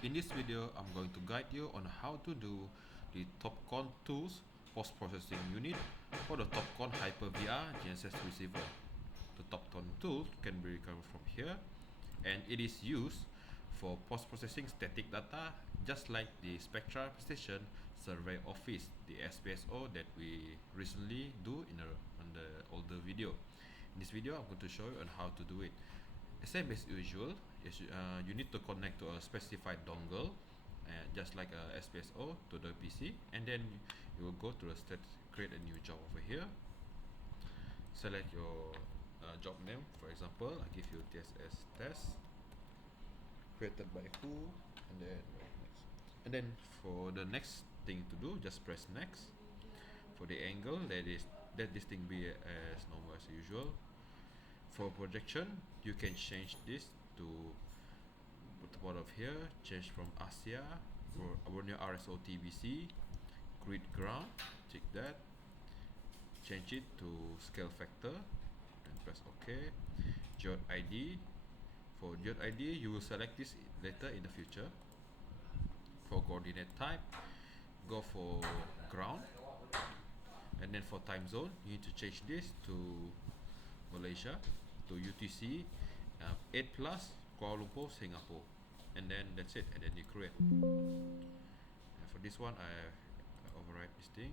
In this video, I'm going to guide you on how to do the Topcon tools post-processing unit for the Topcon Hyper-VR GNSS receiver. The Topcon tool can be recovered from here, and it is used for post-processing static data, just like the Spectra Station Survey Office, the SPSO that we recently do on the older video. In this video, I'm going to show you on how to do it. Same as usual, you need to connect to a specified dongle, just like a SPSO, to the PC, and then you will go to the stat, create a new job over here, select your job name. For example, I give you TSS test, created by who, and then next. And then for the next thing to do, just press next. For the angle, let this thing be as normal as usual. For projection, you can change this to put the bottom of here, change from ASIA for Borneo RSO TBC, grid ground, check that, change it to scale factor, and press OK. Geode ID, for geode ID, you will select this later in the future. For coordinate type, go for ground, and then for time zone, you need to change this to Malaysia, to UTC 8 plus Kuala Lumpur, Singapore, and then that's it, and then you create. And for this one, I override this thing,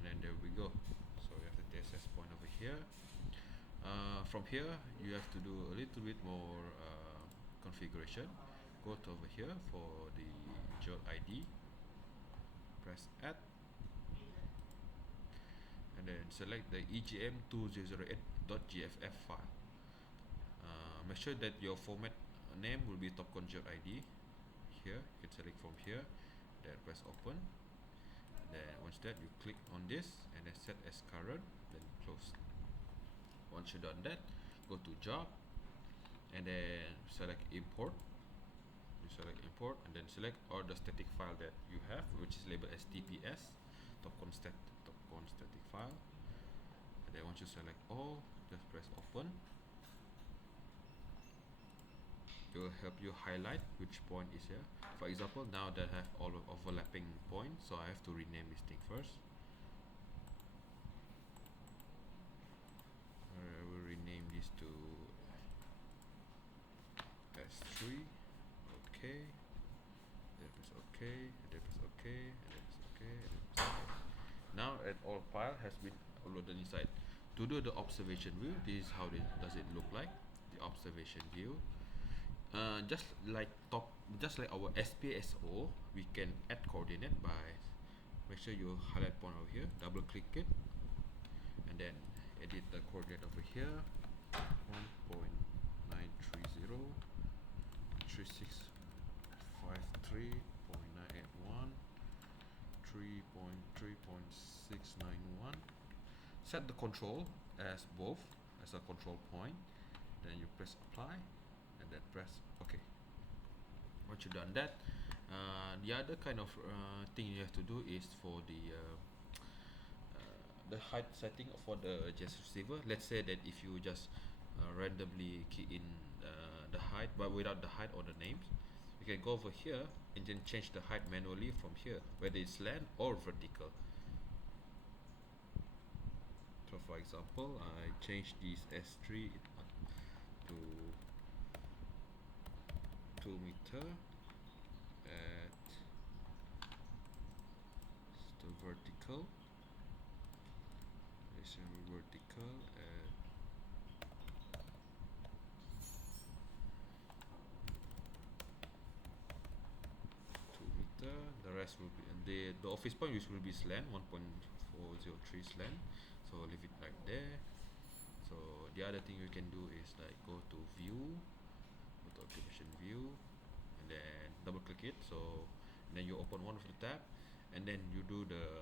and then there we go. So we have the TSS point over here. From here, you have to do a little bit more configuration. Go to over here for the geode ID, press add, and then select the EGM2008.gff file. Make sure that your format name will be Topcon geode ID. Here, you can select from here, then press open. Then once that, you click on this and then set as current, then close. Once you've done that, go to job and then select import. You select import and then select all the static file that you have, which is labeled as TPS, Topcon static file. And then once you select all, just press open. It will help you highlight which point is here. For example, now that I have all overlapping points, so I have to rename this thing first. I will rename this to S3. Okay. Then press OK. And then press OK. And then press OK. And then press OK. Now all file has been uploaded inside. To do the observation view, this is how does it look like. The observation view. Just like our SPSO, we can add coordinate by make sure you highlight point over here, double click it, and then edit the coordinate over here, 1.930 3653.981 3.3.691. Set the control as both as a control point, then you press apply and then press OK. Once you've done that, the other kind of thing you have to do is for the height setting for the GNSS receiver. Let's say that if you just randomly key in the height but without the height or the names, you can go over here and then change the height manually from here, whether it's land or vertical. So for example, I change this S3 to 2 meter at the vertical. This is vertical at 2 meter. The rest will be the office point, which will be slant 1.403 slant. So leave it like there. So the other thing you can do is like go to view, go to occupation view, and then double click it. So then you open one of the tab, and then you do the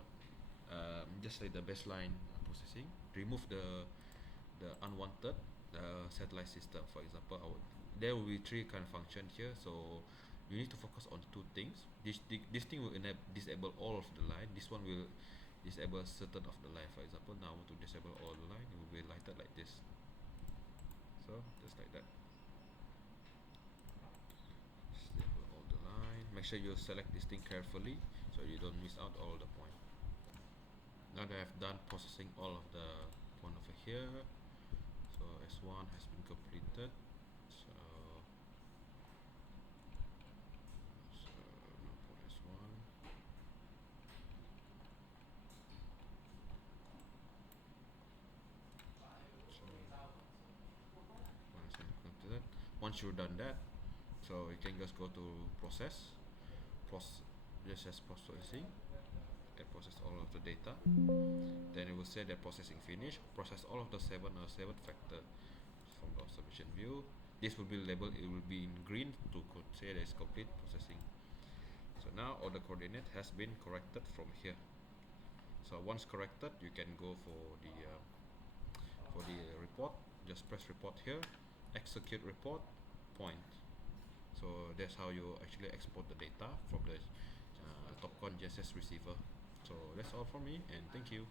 just like the baseline processing. Remove the unwanted satellite system. For example, there will be 3 kind of function here. So you need to focus on 2 things. This thing will disable all of the line. This one will disable certain of the line. For example, now I want to disable all the line. It will be lighted like this. So just like that. sure you select this thing carefully so you don't miss out all the point. Now that I've done processing all of the point over here, so S1 has been completed. So now put S1. So once you've done that, so you can just go to process, just as processing, and process all of the data. Then it will say that processing finished. Process all of the seven factor from the observation view. This will be labeled, it will be in green to say that it's complete processing. So now all the coordinate has been corrected from here. So once corrected, you can go for the report. Just press report here, execute report, point. So that's how you actually export the data from the Topcon GSS receiver. So that's all from me, and thank you.